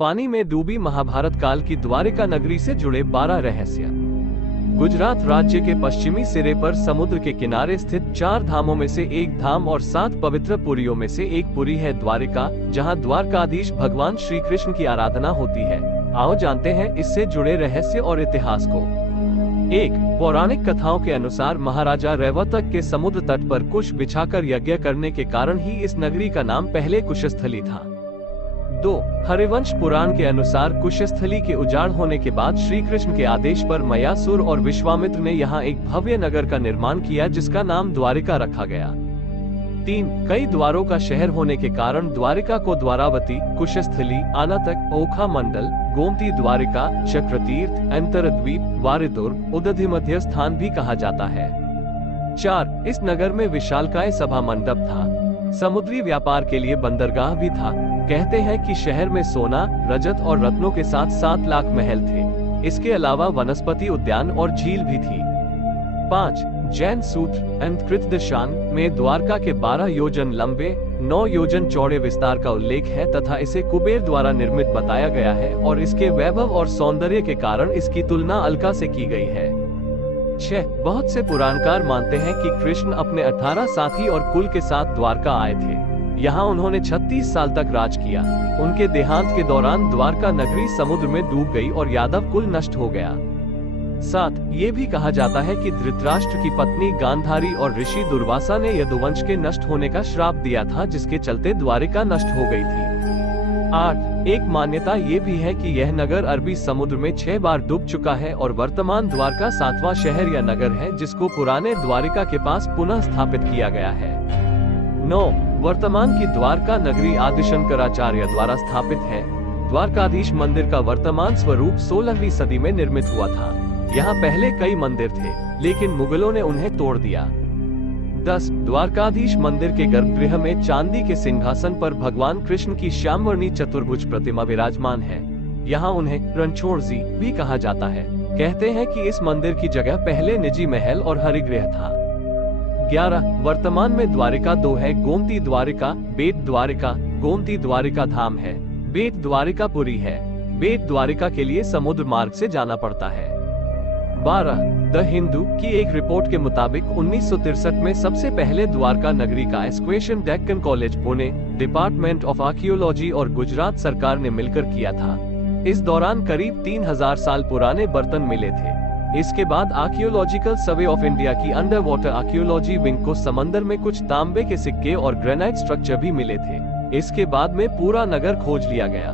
पानी में डूबी महाभारत काल की द्वारिका नगरी से जुड़े 12 रहस्य। गुजरात राज्य के पश्चिमी सिरे पर समुद्र के किनारे स्थित 4 धामों में से एक धाम और 7 पवित्र पुरियों में से एक पुरी है द्वारिका, जहां द्वारकाधीश भगवान श्री कृष्ण की आराधना होती है। आओ जानते हैं इससे जुड़े रहस्य और इतिहास को। 1. पौराणिक कथाओं के अनुसार महाराजा रैवतक के समुद्र तट पर कुश बिछाकर यज्ञ करने के कारण ही इस नगरी का नाम पहले कुशस्थली था। 2. हरिवंश पुराण के अनुसार कुशस्थली के उजाड़ होने के बाद श्री कृष्ण के आदेश पर मयासुर और विश्वामित्र ने यहाँ एक भव्य नगर का निर्माण किया, जिसका नाम द्वारिका रखा गया। 3. कई द्वारों का शहर होने के कारण द्वारिका को द्वारावती, कुशस्थली, आनातक, ओखा मंडल, गोमती द्वारिका, चक्रतीर्थ, अंतरद्वीप, वारिदुर्ग, उदधिमध्य स्थान भी कहा जाता है। 4. इस नगर में विशालकाय सभा मंडप था। समुद्री व्यापार के लिए बंदरगाह भी था। कहते हैं कि शहर में सोना, रजत और रत्नों के साथ 7 लाख महल थे। इसके अलावा वनस्पति उद्यान और झील भी थी। 5. जैन सूत्र अंतकृतदशान में द्वारका के 12 योजन लंबे, 9 योजन चौड़े विस्तार का उल्लेख है तथा इसे कुबेर द्वारा निर्मित बताया गया है और इसके वैभव और सौंदर्य के कारण इसकी तुलना अलका से की गई है। 6. बहुत से पुराणकार मानते हैं कि कृष्ण अपने 18 साथी और कुल के साथ द्वारका आए थे। यहाँ उन्होंने 36 साल तक राज किया। उनके देहांत के दौरान द्वारका नगरी समुद्र में डूब गई और यादव कुल नष्ट हो गया। 7. ये भी कहा जाता है कि धृतराष्ट्र की पत्नी गांधारी और ऋषि दुर्वासा ने यदुवंश के नष्ट होने का श्राप दिया था, जिसके चलते द्वारिका नष्ट हो गई थी। 8. एक मान्यता ये भी है कि यह नगर अरबी समुद्र में 6 बार डूब चुका है और वर्तमान द्वारका 7वां शहर या नगर है, जिसको पुराने द्वारिका के पास पुनः स्थापित किया गया है। 9. वर्तमान की द्वारका नगरी आदि शंकराचार्य द्वारा स्थापित है। द्वारकाधीश मंदिर का वर्तमान स्वरूप 16वीं सदी में निर्मित हुआ था। यहाँ पहले कई मंदिर थे, लेकिन मुगलों ने उन्हें तोड़ दिया। 10. द्वारकाधीश मंदिर के गर्भगृह में चांदी के सिंहासन पर भगवान कृष्ण की श्यामवर्णी चतुर्भुज प्रतिमा विराजमान है। यहाँ उन्हें रणछोड़जी भी कहा जाता है। कहते हैं कि इस मंदिर की जगह पहले निजी महल और हरिगृह था। 11. वर्तमान में द्वारिका 2 है। गोमती द्वारिका, बेट द्वारिका, गोमती द्वारिका धाम है। बेट द्वारिका पुरी है। बेट द्वारिका के लिए समुद्र मार्ग से जाना पड़ता है। 12. द हिंदू की एक रिपोर्ट के मुताबिक 1963 में सबसे पहले द्वारका नगरी का excavation Deccan college Pune, department of archaeology और गुजरात सरकार ने मिलकर किया था। इस दौरान करीब 3000 साल पुराने बर्तन मिले थे। इसके बाद आर्कियोलॉजिकल सर्वे ऑफ इंडिया की अंडर वाटर आर्कियोलॉजी विंग को समंदर में कुछ तांबे के सिक्के और ग्रेनाइट स्ट्रक्चर भी मिले थे। इसके बाद में पूरा नगर खोज लिया गया।